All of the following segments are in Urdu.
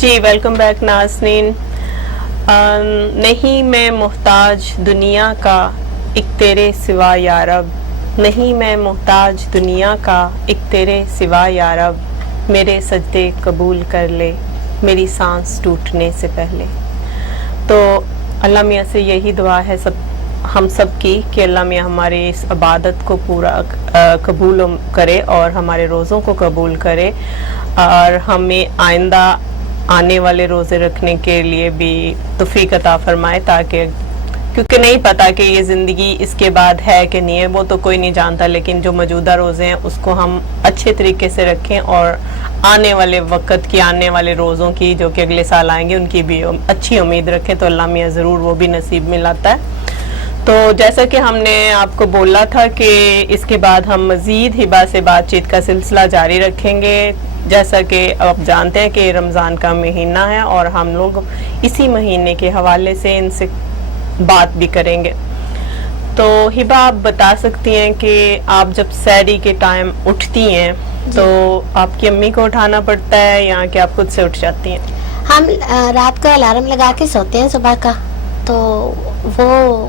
جی ویلکم بیک ناظرین. نہیں میں محتاج دنیا کا ایک تیرے سوا یا رب, نہیں میں محتاج دنیا کا ایک تیرے سوا یا رب, میرے سجدے قبول کر لے میری سانس ٹوٹنے سے پہلے. تو اللہ میاں سے یہی دعا ہے ہم سب کی کہ اللہ میاں ہمارے اس عبادت کو پورا قبول کرے اور ہمارے روزوں کو قبول کرے, اور ہمیں آئندہ آنے والے روزے رکھنے کے لیے بھی توفیق عطا فرمائے, تاکہ کیونکہ نہیں پتا کہ یہ زندگی اس کے بعد ہے کہ نہیں ہے, وہ تو کوئی نہیں جانتا, لیکن جو موجودہ روزے ہیں اس کو ہم اچھے طریقے سے رکھیں, اور آنے والے وقت کی آنے والے روزوں کی جو کہ اگلے سال آئیں گے ان کی بھی اچھی امید رکھیں, تو اللہ میاں ضرور وہ بھی نصیب میں لاتا ہے. تو جیسا کہ ہم نے آپ کو بولا تھا کہ اس کے بعد ہم مزید ہبا سے بات چیت کا سلسلہ جاری رکھیں گے, جیسا کہ آپ جانتے ہیں کہ رمضان کا مہینہ ہے اور ہم لوگ اسی مہینے کے حوالے سے ان سے بات بھی کریں گے. تو ہبا آپ بتا سکتی ہیں کہ آپ جب سحری کے ٹائم اٹھتی ہیں تو آپ کی امی کو اٹھانا پڑتا ہے یا کہ آپ خود سے اٹھ جاتی ہیں؟ ہم رات کو الارم لگا کے سوتے ہیں صبح کا, تو وہ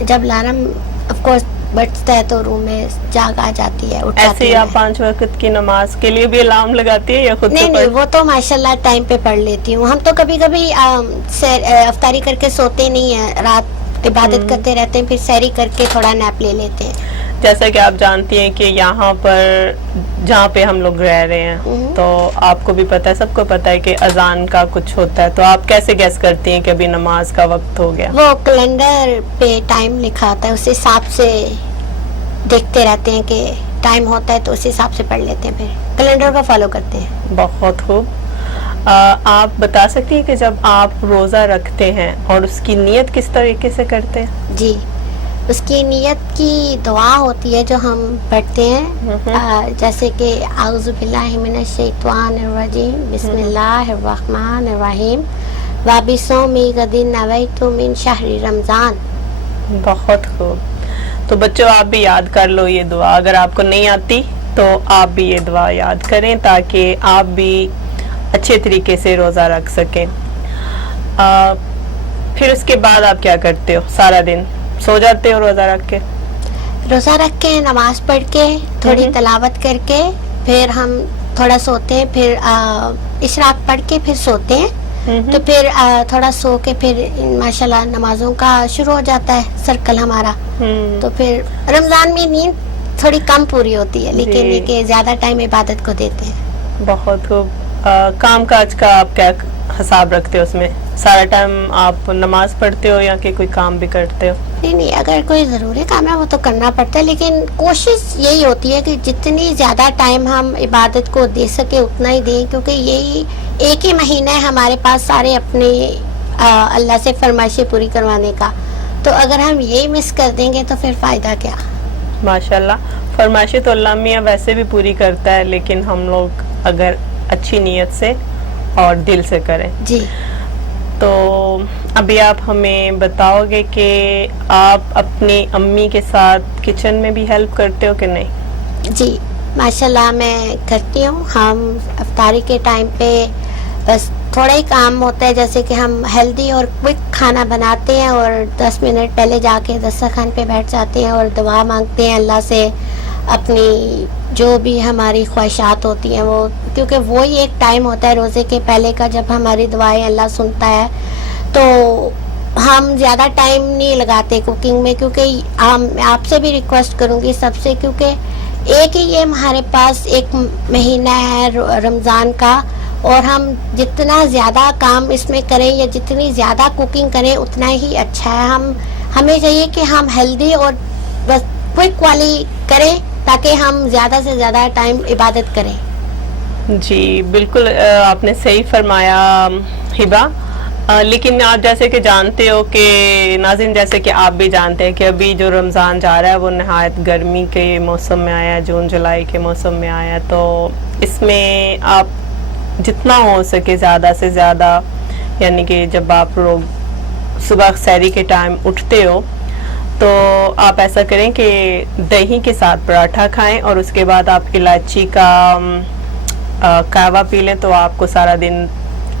جب الارم آف کورس بجتا ہے تو روم میں جاگ آ جاتی ہے, اٹھ ایسے ہی آپ 5 وقت کی نماز کے لیے بھی الارم لگاتی ہے یا خود سے؟ نہیں, وہ تو ماشاءاللہ ٹائم پہ پڑھ لیتی ہوں. ہم تو کبھی کبھی افطاری کر کے سوتے نہیں ہیں, رات عبادت کرتے رہتے ہیں, پھر سحری کر کے تھوڑا نیپ لے لیتے ہیں. جیسا کہ آپ جانتی ہیں کہ یہاں پر جہاں پہ ہم لوگ رہ رہے ہیں تو آپ کو بھی پتا ہے, سب کو پتا ہے کہ اذان کا کچھ ہوتا ہے, تو آپ کیسے گیس کرتی ہیں کہ ابھی نماز کا وقت ہو گیا؟ وہ کیلنڈر پہ ٹائم لکھا ہوتا ہے, اس حساب سے دیکھتے رہتے ہیں کہ ٹائم ہوتا ہے تو اس حساب سے پڑھ لیتے ہیں, پھر کیلنڈر کو فالو کرتے ہیں. بہت خوب. آپ بتا سکتی ہیں کہ جب آپ روزہ رکھتے ہیں اور اس کی نیت کس طریقے سے کرتے ہیں؟ جی, اس کی نیت کی دعا ہوتی ہے جو ہم پڑھتے ہیں, جیسے کہ اعوذ باللہ من الشیطان الرجیم, بسم اللہ الرحمن الرحیم, وابصوم غد نویت من شہر رمضان. بہت خوب. تو بچوں آپ بھی یاد کر لو یہ دعا, اگر آپ کو نہیں آتی تو آپ بھی یہ دعا یاد کریں تاکہ آپ بھی اچھے طریقے سے روزہ رکھ سکیں. پھر اس کے بعد آپ کیا کرتے ہو سارا دن؟ سو جاتے ہو روزہ رکھ کے؟ روزہ رکھ کے نماز پڑھ کے تھوڑی تلاوت کر کے پھر ہم تھوڑا سوتے ہیں, پھر اشراق پڑھ کے پھر سوتے ہیں, تو پھر تھوڑا سو کے پھر ماشاءاللہ نمازوں کا شروع ہو جاتا ہے سرکل ہمارا. تو پھر رمضان میں نیند تھوڑی کم پوری ہوتی ہے, لیکن یہ کہ زیادہ ٹائم عبادت کو دیتے ہیں. بہت خوب. کام کاج کا آپ کیا حساب رکھتے ہو اس میں؟ سارا ٹائم آپ نماز پڑھتے ہو یا کہ کوئی کام بھی کرتے ہو؟ نہیں, اگر کوئی ضروری کام ہے وہ تو کرنا پڑتا ہے, لیکن کوشش یہی ہوتی ہے کہ جتنی زیادہ ٹائم ہم عبادت کو دے سکے اتنا ہی دیں, کیونکہ یہی ایک ہی مہینہ ہے ہمارے پاس سارے اپنے اللہ سے فرمائشیں پوری کروانے کا, تو اگر ہم یہی مس کر دیں گے تو پھر فائدہ کیا. ماشاءاللہ, فرمائشیں تو اللہ میاں ویسے بھی پوری کرتا ہے, لیکن ہم لوگ اگر اچھی نیت سے اور دل سے کریں. جی. تو ابھی آپ ہمیں بتاؤ گے کہ آپ اپنی امی کے ساتھ کچن میں بھی ہیلپ کرتے ہو کہ نہیں؟ جی ماشاءاللہ میں کرتی ہوں. ہم افطاری کے ٹائم پہ بس تھوڑا ہی کام ہوتا ہے, جیسے کہ ہم ہیلدی اور کوئک کھانا بناتے ہیں اور 10 منٹ پہلے جا کے دسترخوان پہ بیٹھ جاتے ہیں اور دعا مانگتے ہیں اللہ سے, اپنی جو بھی ہماری خواہشات ہوتی ہیں وہ, کیونکہ وہی ایک ٹائم ہوتا ہے روزے کے پہلے کا جب ہماری دعائیں اللہ سنتا ہے. تو ہم زیادہ ٹائم نہیں لگاتے کوکنگ میں, کیونکہ آپ سے بھی ریکویسٹ کروں گی سب سے, کیونکہ ایک ہی یہ ہمارے پاس ایک مہینہ ہے رمضان کا, اور ہم جتنا زیادہ کام اس میں کریں یا جتنی زیادہ کوکنگ کریں اتنا ہی اچھا ہے. ہمیں چاہیے کہ ہم ہیلدی اور بس کوئک والی کریں تاکہ ہم زیادہ سے زیادہ ٹائم عبادت کریں. جی بالکل, آپ نے صحیح فرمایا ہبا. لیکن آپ جیسے کہ جانتے ہو کہ ناظرین, جیسے کہ آپ بھی جانتے ہیں کہ ابھی جو رمضان جا رہا ہے وہ نہایت گرمی کے موسم میں آیا ہے, جون جولائی کے موسم میں آیا ہے, تو اس میں آپ جتنا ہو سکے زیادہ سے زیادہ, یعنی کہ جب آپ لوگ صبح سحری کے ٹائم اٹھتے ہو تو آپ ایسا کریں کہ دہی کے ساتھ پراٹھا کھائیں اور اس کے بعد آپ الائچی کا قہوہ پی لیں, تو آپ کو سارا دن